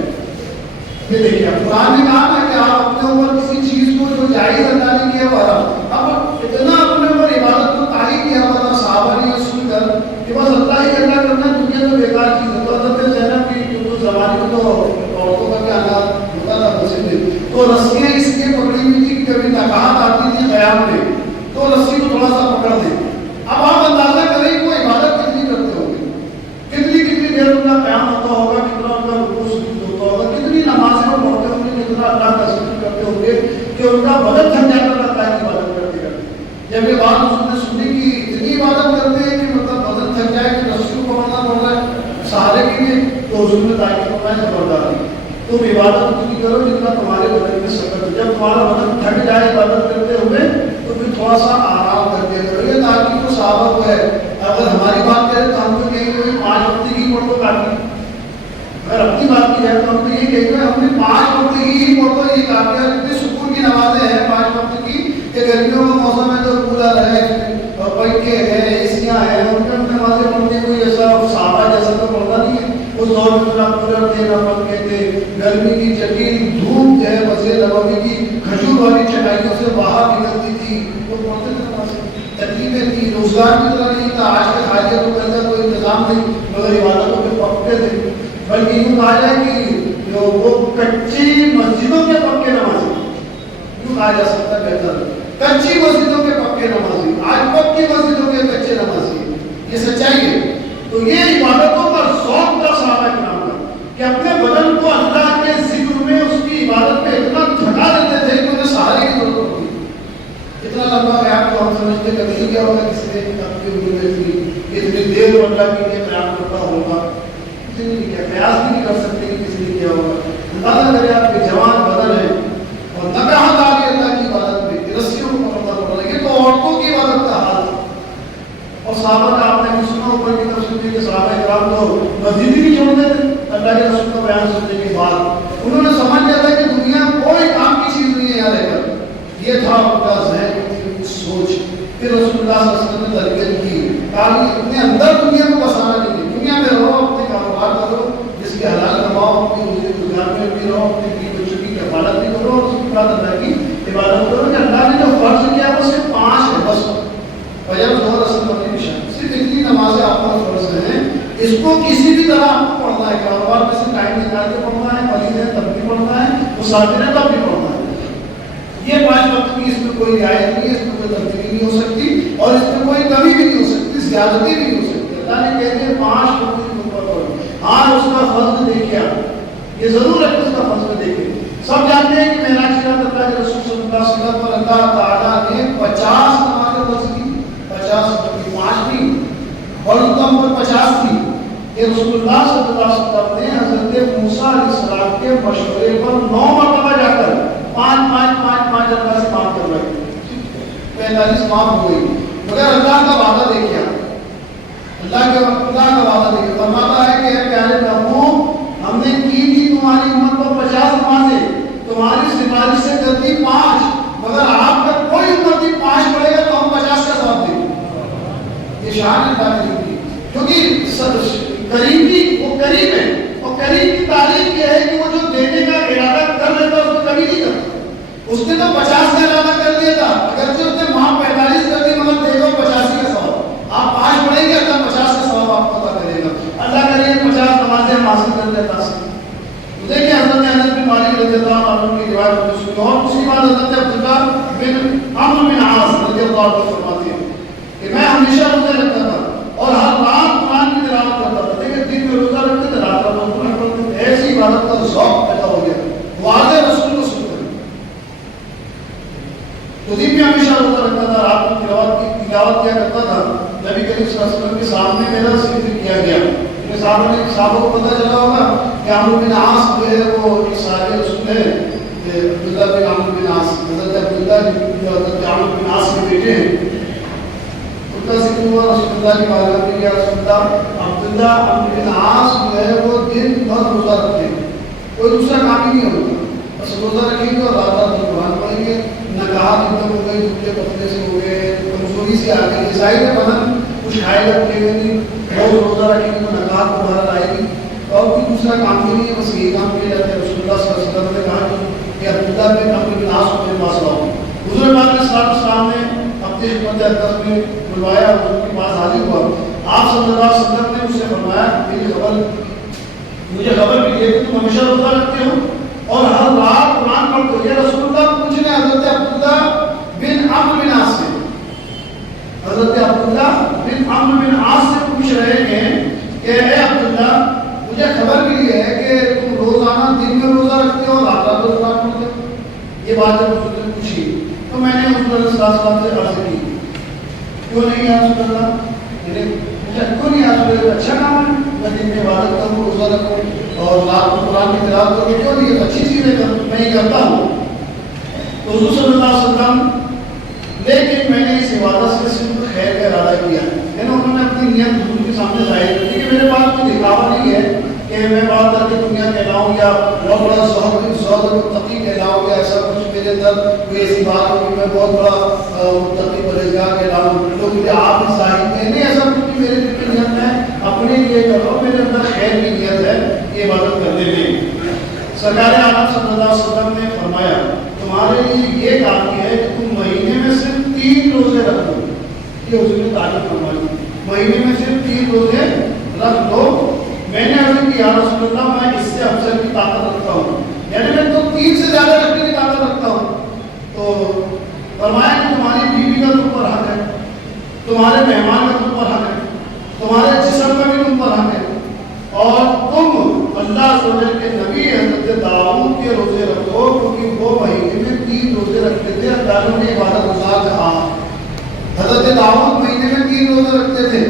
یہ دیکھیے قرآن نے کہا نا کہ آپ اپنے اوپر کسی چیز کو جو جائز اللہ نے کیا وہ حرام. اب اتنا اپنے اوپر عبادت کو طاری کیا ہوا تھا صحابہ نے یہ سن کر کہ بس اللہ ہی اللہ کرنا دنیا میں بیکار چیز ہے. تو حضرت زینب کی تو زمانے میں تو عورتوں کا کیا حال ہوتا تھا مسجد میں، تو رسیاں اس لیے پکڑی ہوئی تھی کہ کبھی تقاہت آتی تھی قیام میں تو رسی کو تھوڑا سا پکڑ دیں. اب آپ اندازہ کریں کہ وہ عبادت کتنی کرتے ہوں گے، کتنی دیر ان کا قیام ہوتا ہوگا، کتنا ان کا رکوع سجود ہوتا ہوگا، کتنی نمازیں وہ پڑھتے ہوں گے، کتنا اللہ کا ذکر کرتے ہوں گے کہ ان کا بدن تھک جاتا ہے اللہ کی عبادت کرتے کرتے. جب یہ بات اس نے سنی کہ اتنی عبادت کرتے ہیں کہ مطلب بدن تھک جائے کہ رسی کو پکڑنا پڑ رہا ہے سہارے کے لیے، تو حضور نے تعریف فرمایا خبردار تم عبادت اتنی کرو جتنا تمہارے بدن میں سکت ہو. جب تمہارا بدن تھک جائے عبادت کرتے ہوئے تو پھر تھوڑا سا آرام کر کے کرو. یہ تاکہ تو صحابہ کو ہے. اگر ہماری بات کریں تو ہم تو کہیں کوئی 5 وقت ہی پڑھ دو کافی. اگر اپنی بات کی جائے تو ہم تو یہ کہیں گے ہم نے 5 وقت ہی پڑھ دو یہ کافی ہے. اتنی سکون کی نمازیں ہیں 5 وقت کی کہ گرمیوں کا موسم ہے تو کولر ہے اور پنکھے ہیں اے ہیں ان میں نمازیں پڑھنے کوئی ایسا صحابہ جیسا تو پڑھتا نہیں ہے. اس دور میں نہ کولر تھے نہ پنکھے تھے، گرمی کی چکیل دھوپ جو ہے مسجد نبوی کی کھجور والی چٹائیوں سے باہر نکلتی تھی، وہ پڑھتے تھے نمازیں. تکلیفیں تھی، روزگار کی طرح نہیں تھا. آج کے خالیہ تو پہلے کوئی انتظام نہیں مگر عبادتوں کے پکے تھے. بلکہ یوں کہا جائے کہ جو وہ کچی مسجدوں کے پکے نمازی، یوں کہا جا سکتا ہے بہتر، کچی مسجدوں کے پکے نمازی آج پکی مسجدوں کے کچے نمازی. یہ سچائی ہے. تو یہ عبادتوں پر ذوق تھا صحابہ کرام کا کہ اپنے بدن کو اللہ کے ذکر میں اس کی عبادت میں اتنا تھکا دیتے تھے کہ انہیں سہارے کی ضرورت ہوتی. اتنا لمبا قیام تو ہم سمجھتے کبھی نہیں کیا ہوگا کسی نے اپنی عمر میں اتنی دیر اللہ کے لیے قیام کرتا ہوگا. کسی نے نہیں کیا، قیاس بھی نہیں کر سکتے کہ کسی نے کیا ہوگا. اندازہ کرے آپ کے جوان بدن ہے اور نہ کہاں داری اللہ کی عبادت میں رسیوں کو پکڑنا پڑ رہا ہے. یہ تو عورتوں کی عبادت کا حال تھا. اور صحابہ کا آپ نے سنا اوپر کی طرف سنتے کہ صحابہ کرام تو مسجد ہی چھوڑتے تھے اللہ کے رسول کا بیان سننے کے بعد. انہوں نے سمجھ لیا تھا کہ دنیا کوئی کام کی چیز نہیں ہے یہاں رہ کر. یہ تھا ان کا ذہن سوچ. پھر رسول اللہ صلی اللہ علیہ وسلم نے تربیت کی کہ اپنے اندر دنیا کو بسانا نہیں ہے. دنیا میں رہو، اپنے کاروبار کرو جس کے حلال کماؤ، اپنی روزگار میں بھی رہو، اپنی بیوی بچوں کی کفالت بھی کرو اور اس کے بعد اللہ کی عبادت کرو. کہ اللہ نے جو فرض کیا وہ صرف 5 ہے بس. فجر ظہر اصل مغرب عشاء صرف اتنی نمازیں آپ پر فرض ہیں. اس کو کسی بھی طرح آپ کو پڑھنا ہے. کاروبار میں سے ٹائم نکال کے پڑھنا ہے، مریض ہے تب بھی پڑھنا ہے، مسافر ہے تب بھی پڑھنا ہے. یہ 5 وقت کی اس میں کوئی رعایت نہیں ہے، اس میں کوئی تبدیلی نہیں ہو سکتی اور اس میں کوئی کمی بھی نہیں ہو سکتی، زیادتی بھی نہیں ہو سکتی. اللہ نے کہہ دیا 5 وقت کی خطبہ پڑھو. آج اس کا فضل دیکھے آپ، یہ ضرور ہے کہ اس کا فضل دیکھیں. سب جانتے ہیں کہ معراج کی رات اللہ کے رسول صلی اللہ علیہ وسلم پر اللہ تعالیٰ نے 50 نمازیں فرض کی. 50 کی 5 نہیں اور ان کا پر 50 تھی. یہ رسول اللہ صلی اللہ علیہ وسلم نے حضرت موسیٰ علیہ السلام کے مشورے پر 9 مرتبہ جا کر 5 اللہ سے معاف کروائی. 45 معاف ہو گئی. مگر اللہ کا وعدہ دیکھیا، اللہ کا وعدہ دیکھیا فرماتا ہے کہ اے پیارے محبوب ہم نے کی تھی تمہاری امت پر 50 نمازیں، تمہاری سفارش سے کرتی 5، مگر آپ کا کوئی امتی 5 پڑھے گا تو ہم 50 کا ثواب دیں گے. یہ شان اللہ نے دی کیونکہ قریبی وہ قریب ہے. اور قریب کی تعریف یہ ہے کہ وہ جو دینے کا ارادہ کر لیتا اس کو کبھی نہیں کرتا. اس نے تو 50 کا ارادہ کر لیا تھا، اگرچہ اس نے وہاں 45 کر دی مگر دے گا 85 کا ثواب. آپ 5 پڑھیں گے اللہ 50 کا ثواب آپ کو عطا کرے گا. اللہ کرے 50 نمازیں ہم حاصل کر لیتا ہے. دیکھیں حضرت انس بن مالک رضی اللہ عنہ کی روایت میں سنی اور اسی بات حضرت عبداللہ بن عمرو بن عاص رضی اللہ عنہ فرماتے ہیں کہ میں ہمیشہ روزے رکھتا تھا اور ہر رات قرآن کی تلاوت کرتا تھا. دیکھیں دن میں روزہ رکھتے تھے، رات کو قرآن پڑھتے تھے. ایسی عبادت کا ذوق پیدا ہو گیا. واضح رسول کو سنتے تو دن میں ہمیشہ روزہ رکھتا تھا، رات کو تلاوت کیا کرتا تھا. صحابہ کو پتہ چلا ہوگا کہ عمرو بن عاص جو ہے وہ ایک صحابی رسول ہے، عبداللہ بن عمرو بن عاص، حضرت عبداللہ جو حضرت عمرو بن عاص کے بیٹے ہیں، ان کا ذکر ہوا رسول اللہ کی بارگاہ میں، یا رسول اللہ عبداللہ عمرو بن عاص جو ہے وہ دن بھر روزہ رکھتے ہیں، کوئی دوسرا کام ہی نہیں ہوتا، بس روزہ رکھیں گے اور رات رات قرآن پڑھیں گے، نگاہت ختم ہو گئی، دبلے پتلے سے ہو گئے، کمزوری سے آ گئی، ظاہر ہے بدن کچھ کھائے گا پیے گا نہیں، روز روزہ رکھیں گے تو نگاہت کو باہر آئے گی، اور کوئی دوسرا کام بھی نہیں ہے، بس یہ کام کیا جاتا ہے۔ رسول اللہ صلی اللہ علیہ وسلم نے کہا کہ عبداللہ بن عمرو بن عاص کو میرے پاس لاؤ۔ حضور پاک علیہ السلام نے اپنے خدمت اقدس میں بلوایا، حضور کے پاس حاضر ہوا، آپ صلی اللہ علیہ وسلم نے اس سے فرمایا مجھے خبر ملی ہے کہ تم ہمیشہ روزہ رکھتے ہو اور ہر رات قرآن پڑھتے ہو۔ یہ رسول اللہ پوچھ رہے حضرت عبداللہ بن عمرو بن عاص سے، حضرت عبداللہ بن عمرو بن عاص سے پوچھ رہے ہیں کہ اے عبداللہ مجھے خبر ملی ہے کہ تم روزانہ دن میں روزہ رکھتے ہو اور رات رات قرآن پڑھتے ہو۔ یہ بات جب حضور نے پوچھی تو میں نے حضور صلی اللہ علیہ وسلم سے عرض کی، کیوں نہیں یا رسول اللہ، کیوں نہیں یا رسول اللہ، اچھا کام ہے، میں دن میں عبادت کروں، روزہ رکھوں اور رات کو قرآن کی تلاوت کروں، کیوں نہیں، یہ اچھی چیز ہے، میں یہ کرتا ہوں۔ تو حضور صلی اللہ علیہ وسلم لیکن میں نے اس عبادت سے صرف خیر کا ارادہ کیا ہے، انہوں نے اپنی نیت حضور کے سامنے ظاہر کی کہ میرے پاس کوئی دکھاوا نہیں ہے کہ میں بات کر کے دنیا کہلاؤں یا بہت بڑا زہد متقی کہلاؤں یا ایسا کچھ میرے اندر کوئی ایسی بات ہو کہ میں بہت بڑا متقی پرہیزگار کہلاؤں، تو مجھے آپ نے ظاہر کیا نہیں، ایسا کچھ بھی میرے دل کی نیت میں اپنے لیے کر رہا ہوں، میرے اندر خیر کی نیت ہے یہ عبادت کرنے میں۔ سرکار عالم صلی اللہ علیہ وسلم نے فرمایا تمہارے لیے یہ کافی ہے کہ تم مہینے میں صرف 3 روزے رکھ لو، یہ حضور نے تعلیم فرمائی، مہینے میں صرف 3 روزے رکھ لو۔ میں نے عرض کی یا رسول اللہ میں اس سے افضل کی طاقت رکھتا ہوں، یعنی میں تو 3 سے زیادہ رکھنے کی طاقت رکھتا ہوں۔ تو فرمایا کہ تمہاری بیوی کا تم پر حق ہے، تمہارے مہمان کا تم پر حق ہے، تمہارے جسم کا بھی تم پر حق ہے، اور تم اللہ سبحانہ کے نبی حضرت داؤد کے روزے رکھو، کیونکہ وہ مہینے میں 3 روزے رکھتے تھے، اللہ نے عبادت گزار کہا۔ حضرت داؤد مہینے میں 3 روزے رکھتے تھے،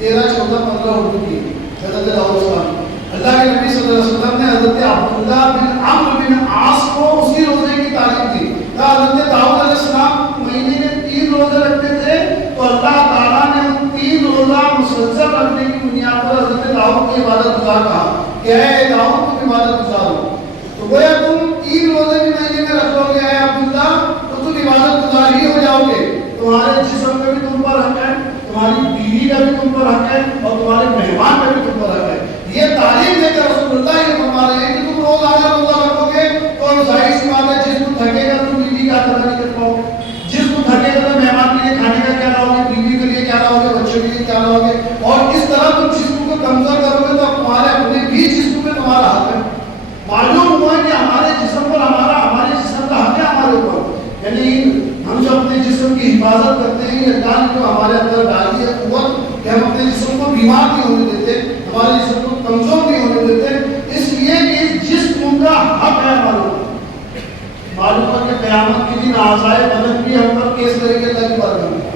13، 14، 15 اردو کی حضرت داؤد السلام۔ اللہ کے نبی صلی اللہ علیہ وسلم نے حضرت عبداللہ بن عمرو بن عاص کو اسی روزے کی تعلیم دی۔ حضرت داؤد علیہ السلام مہینے میں 3 روزے رکھتے تھے، تو اللہ تعالیٰ نے ان 3 روزہ مسلسل رکھنے کی بنیاد پر حضرت داؤد کی عبادت گزار کہا کہ اے داؤد تم عبادت گزار ہو۔ تو گویا تم 3 روزے بھی مہینے میں رکھ لو گے اے عبداللہ تو تم عبادت گزار ہی ہو جاؤ گے، تمہارے جسم کا بھی تم پر حق ہے، تمہاری بیوی کا بھی تم پر حق ہے، اور تمہارے مہمان کا بھی تم پر حق ہے۔ یہ تعلیم دے کر رسول اللہ یہ فرما رہے ہیں کہ تم روزانہ روزہ رکھو گے تو ظاہر سی بات ہے جس کو تھکے گا تم بیوی کا ادا نہیں کر پاؤ گے، جس کو تھکے گا تو مہمان کے لیے کھانے کا کیا لاؤ گے، بیوی کے لیے کیا لاؤ گے، بچوں کے لیے کیا لاؤ گے، اور اس طرح تم جسم کو کمزور کرو گے تو تمہارے اپنے بھی جسم پہ تمہارا حق ہے۔ معلوم ہوا کہ ہمارے جسم پر ہمارے جسم کا حق ہے ہمارے اوپر، یعنی ہم جو اپنے جسم کی حفاظت کرتے ہیں، یہ اللہ نے جو ہمارے اندر ڈالی ہے قوت کہ ہم اپنے جسم کو بیمار نہیں ہونے دیتے، ہمارے جسم کو کمزور نہیں ہونے دیتے، اس لیے کہ اس جسم کا حق ہے ہمارے اوپر۔ معلوم ہے کہ قیامت کے دن اعضائے بدن بھی ہم پر کیس کرے گے اللہ کی بارگاہ میں۔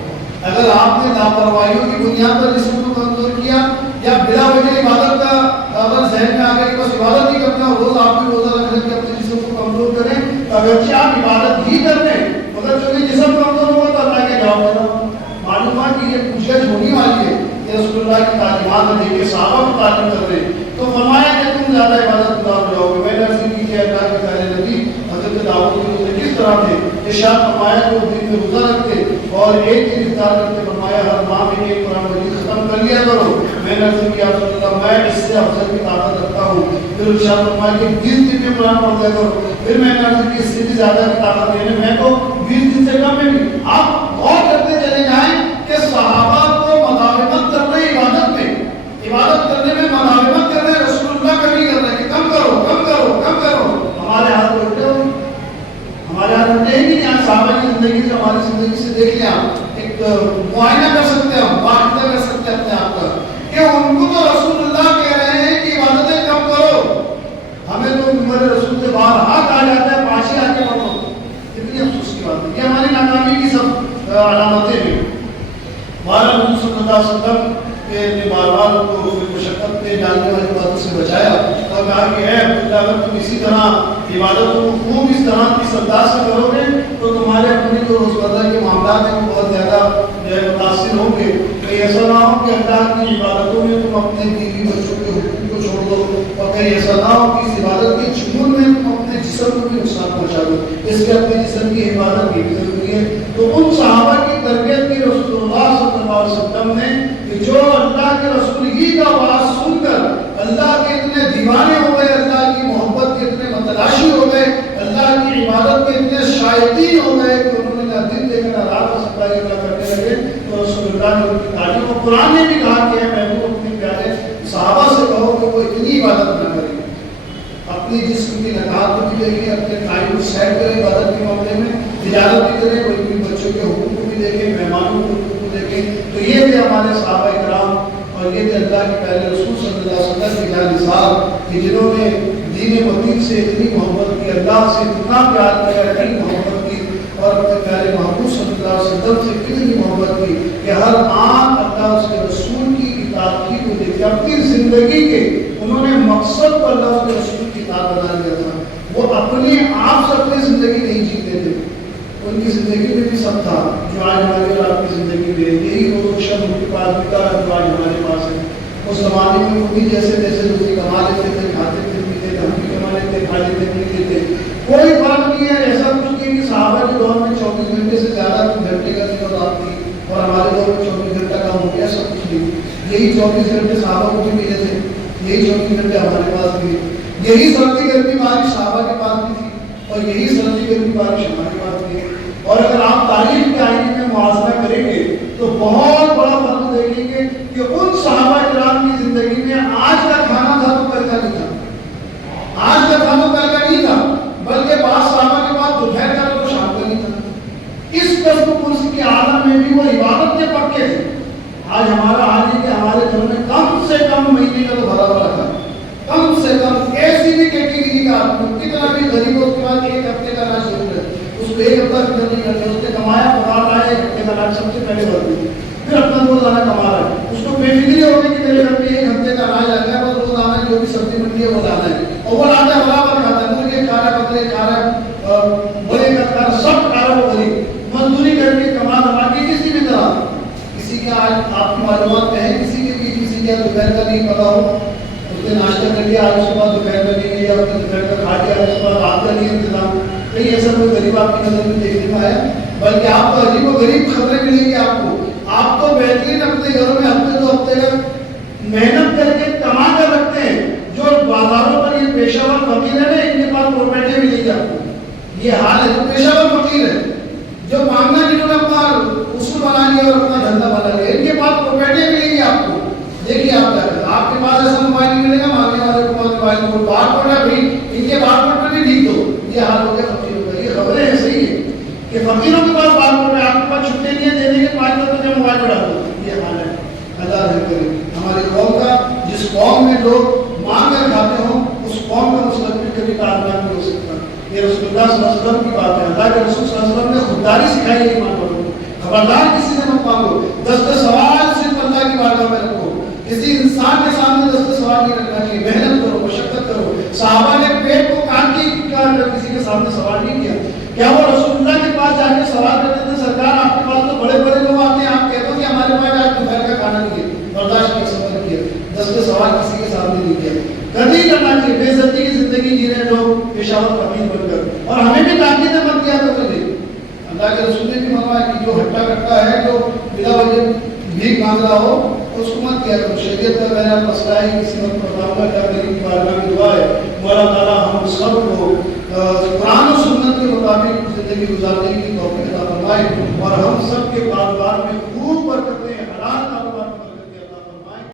اگر آپ نے لاپرواہیوں کی بنیاد پر جسم کو کمزور کیا یا بلا وجہ عبادت کا اگر ذہن میں آ گیا کہ بس عبادت ہی کرتے ہیں، روز آپ بھی روزہ رکھ کے اپنے جسم کو کمزور کریں، تو اگرچہ آپ عبادت ہی کرتے ہیں مگر چونکہ جسم کمزور ہوگا تو اللہ کے جواب دینا۔ معلومات کی یہ پوچھگچھ ہونے والی ہے کہ رسول اللہ کی تعلیمات میں دیکھے صحابہ کی تعلیم کر رہے ہیں، تو فرمایا کہ تم زیادہ عبادت گزار ہو جاؤ گے۔ میں نے عرض کی کہ اللہ کے پیارے نبی حضرت داؤد کے روزے کس طرح تھے؟ ارشاد فرمایا کہ وہ دن میں روزہ رکھتے اور ایک دن افطار کرتے، فرمایا ہر ماہ میں ایک قرآن مجید ختم کر لیا کرو۔ میں نے عرض کیا رسول اللہ میں اس سے افضل کی طاقت رکھتا ہوں۔ پھر ارشاد فرمایا کہ 20 دن میں قرآن پڑھ لیا کرو۔ پھر میں نے عرض کی اس سے بھی زیادہ کی طاقت نہیں ہے، میں تو 20 دن سے کم میں بھی۔ آپ غور کرتے چلے جائیں کہ صحابہ کو مداومت کر رہے عبادت میں، عبادت کرنے میں مداومت کر رہے، رسول اللہ کبھی کر رہے کہ کم کرو کم کرو کم کرو۔ ہمارے ہاتھ الٹے ہو، ہمارے ہاتھ الٹے ہی نہیں۔ یہاں صحابہ کی زندگی سے ہماری زندگی سے دیکھ لیں، ایک معائنہ کر سکتے ہیں، معاہدہ کر سکتے ہیں اپنے آپ کا کہ ان کو تو رسول اللہ کہہ رہے ہیں کہ عبادتیں کم کرو، ہمیں تو ممبر رسول سے باہر ہاتھ آ جاتا ہے، پاشے آ کے پڑھو۔ کتنی افسوس کی بات ہے، یہ ہماری ناکامی کی سب علامتیں ہیں۔ ہمارا حضور صلی اللہ علیہ وسلم نے بار بار کو مشقت میں سوچنے ڈالنے والی باتوں سے بچایا اور کہا کہ اے عبداللہ اگر تم اسی طرح عبادتوں کو خوب اس طرح کی سردار سے کرو گے تو تمہارے اپنے جو روزمرہ کے معاملات ہیں وہ بہت زیادہ جو ہے متاثر ہوں گے. کہیں ایسا نہ ہو کہ اللہ کی عبادتوں میں تم اپنے بیوی بچوں کے حقوق کو چھوڑ دو اور کہیں ایسا نہ ہو کہ اس عبادت کے جنون میں تم اپنے جسم کو بھی نقصان پہنچا دو. اس کے اپنے جسم کی حفاظت بھی ضروری ہے. تو ان صحابہ کی تربیت کی رسول اللہ صلی اللہ علیہ وسلم نے کہ جو اللہ کے رسول ہی کا آواز سن کر اللہ کے اتنے دیوانے ہو گئے, اللہ کی محبت کے اتنے متلاشی ہو گئے, اللہ کی عبادت کے اتنے شائقین ہو گئے کہ انہوں نے نہ دن دیکھا نہ رات کو سپلائی کرنے لگے. تو رسول اللہ نے ان کی تعلیم اور قرآن نے بھی کہا کہ محبوب اپنے پیارے صحابہ سے کہو کہ وہ اتنی عبادت نہ کریں, اپنی جسم کی نکات کو بھی دیکھیں, اپنے ٹائم کو سیٹ کریں عبادت کے معاملے میں, تجارت بھی کریں, کوئی بھی بچوں کے حقوق کو بھی دیکھیں, مہمانوں کے حقوق کو دیکھیں. تو یہ تھے ہمارے صحابہ کرام اور یہ تھے اللہ کے پیارے رسول صلی اللہ علیہ وسلم کے جان نثار کہ جنہوں نے دین متین سے اتنی محبت کی, اللہ سے اتنا پیار کیا, اتنی محبت کی اور اپنے پیارے محبوب صلی اللہ علیہ وسلم سے اتنی محبت کی کہ ہر آن اللہ اس کے رسول کی کتاب کی کو دیکھتے. اپنی زندگی کے انہوں نے مقصد پر اللہ اس کے رسول کی کتاب بنا لیا تھا. وہ اپنے آپ سے اپنی زندگی نہیں جیتے تھے, ان کی زندگی میں بھی سب تھا جو آج ہماری اور آپ کی زندگی میں. یہی وہ شب ان کے پاس بھی تھا جو آج ہمارے پاس ہے. اس زمانے میں وہ بھی جیسے جیسے دوسری کما لیتے تھے, کھاتے تھے, پیتے تھے, ہم بھی کما لیتے, کھا لیتے, پی لیتے, کوئی فرق نہیں ہے. ایسا کچھ نہیں کہ صحابہ کے دور میں 24 گھنٹے سے زیادہ گھنٹے کا دن اور رات تھی اور ہمارے دور میں 24 گھنٹہ کام ہو گیا, سب کچھ نہیں. یہی 24 گھنٹے صحابہ کو بھی ملے تھے, یہی 24 گھنٹے ہمارے پاس بھی, یہی سردی گرمی بارش صحابہ کے پاس بھی تھی اور یہی سردی گرمی بارش ہمارے پاس بھی ہے. اور اگر آپ تاریخ کے آئینے میں موازنہ کریں گے تو بہت بڑا فرق دیکھیں گے کہ ان صحابہ کرام کی زندگی میں آج کا کھانا تھا تو کل کا نہیں تھا, آج کا کھانا کل کا نہیں تھا, بلکہ بعض صحابہ کے بعد دوپہر کا تو شام کا نہیں تھا. اس قسم پرس کے عالم میں بھی وہ عبادت کے پکے تھے. آج ہمارا حال ہے کہ ہمارے گھر میں کم سے کم مہینے کا تو بھرا ہوا تھا, کم سے کم ایسی بھی کیٹیگری کا کتنا بھی غریب ہو, اس کے بعد ایک ہفتے کا راج ضرور ہے. اس کو ایک ہفتہ فکر نہیں کرتے, اس نے کمایا پکا رہا ہے, ایک ہفتے کا راج سب سے پہلے بھر دیں, پھر اپنا روزانہ کما رہا ہے. اس کو بے فکری ہوگی کہ میرے گھر میں ایک ہفتے کا راج آ گیا, بس روزانہ جو بھی سبزی منڈی ہے وہ لانا ہے, اور وہ لانا ہے برابر کھاتا ہے, مرغے کھا رہا ہے, بکرے کھا رہا ہے, بڑے کا کھا رہا ہے, سب کھا رہا ہے. وہ غریب مزدوری کر کے کما دما کے کسی بھی طرح, کسی کے آج آپ کی معلومات میں ہے کسی کے بھی کسی کا دوپہر کا نہیں پتا ہو, اس نے ناشتہ کر لیا, آج اس کے بعد دوپہر کا نہیں لیا, دوپہر کا کھا لیا, اس کے بعد رات کا نہیں انتظام. کہیں ایسا کوئی غریب آپ کی نظر میں دیکھنے میں آیا؟ بلکہ آپ کو عجیب و غریب خبریں ملیں گی. آپ تو بہترین اپنے گھروں میں ہفتے دو ہفتے کا محنت کر کے کما کر رکھتے ہیں. جو بازاروں پر یہ پیشہ ور فقیر ہے نا, ان کے پاس پراپرٹی ملے گی آپ کو. یہ حال ہے جو پیشہ ور فقیر ہے, جو مانگنا جنہوں نے اپنا اصول بنا لیا اور اپنا دھندا بنا لیا, ان کے پاس پراپرٹی ملے گی آپ کو. دیکھیے آپ کے پاس ایسا موبائل نہیں ملے گا, مانگنے والے کو موبائل کو بار کوڈ ہے بھائی, ان کے بار کوڈ پہ بھی لکھ دو. یہ حال ہو گیا فقیروں کا. یہ خبریں ہیں صحیح ہے کہ فقیروں کے پاس بار کوڈ ہے, آپ کے پاس چھٹے نہیں ہے دینے کے 5 دن تو موبائل پہ ڈال دو. یہ حال ہے. اللہ رحم کرے ہماری قوم کا. جس قوم میں لوگ مانگ کر کھاتے ہوں اس قوم کا مستقبل کبھی کامیاب نہیں ہو سکتا. یہ رسول اللہ صلی اللہ علیہ وسلم کی بات ہے. اللہ کے رسول صلی اللہ علیہ وسلم نے خودداری سکھائی ہے, ایمان والوں کو خبردار کسی سے مت مانگو, دست سوال صرف اللہ کی بارگاہ میں رکھو. کسی انسان کے سامنے دست سوال نہیں رکھنا چاہیے. محنت کرو, مشقت کرو. صحابہ نے پیٹ کو کاٹ کے کسی کے سامنے سوال نہیں کیا. کیا وہ رسول اللہ کے پاس جا کے سوال کرتے تھے, سرکار آپ کے پاس تو بڑے بڑے لوگ آتے ہیں, آپ کہتے ہو کہ ہمارے پاس آج دوپہر کا کھانا نہیں ہے, برداشت نہیں سفر کیا, دست سوال کسی کے سامنے نہیں کیا. کبھی کرنا چاہیے. بے عزتی کی زندگی جی رہے لوگ پیشاور قبیل بن کر, اور ہمیں بھی تاکید مت کیا کرتے تھے. اللہ کے رسول نے بھی منوایا کہ جو ہٹا کٹا ہے, جو بلا وجہ بھیک مانگ رہا ہو, اس کو مت کیا کرو. شریعت کا میرا مسئلہ ہے, کسی وقت بتاؤں گا. کیا میری بارگاہ میں دعا ہے مولا تعالیٰ ہم سب کو قرآن و سنت کے مطابق زندگی گزارنے کی توفیق عطا فرمائے, اور ہم سب کے کاروبار میں خوب برکتیں حلال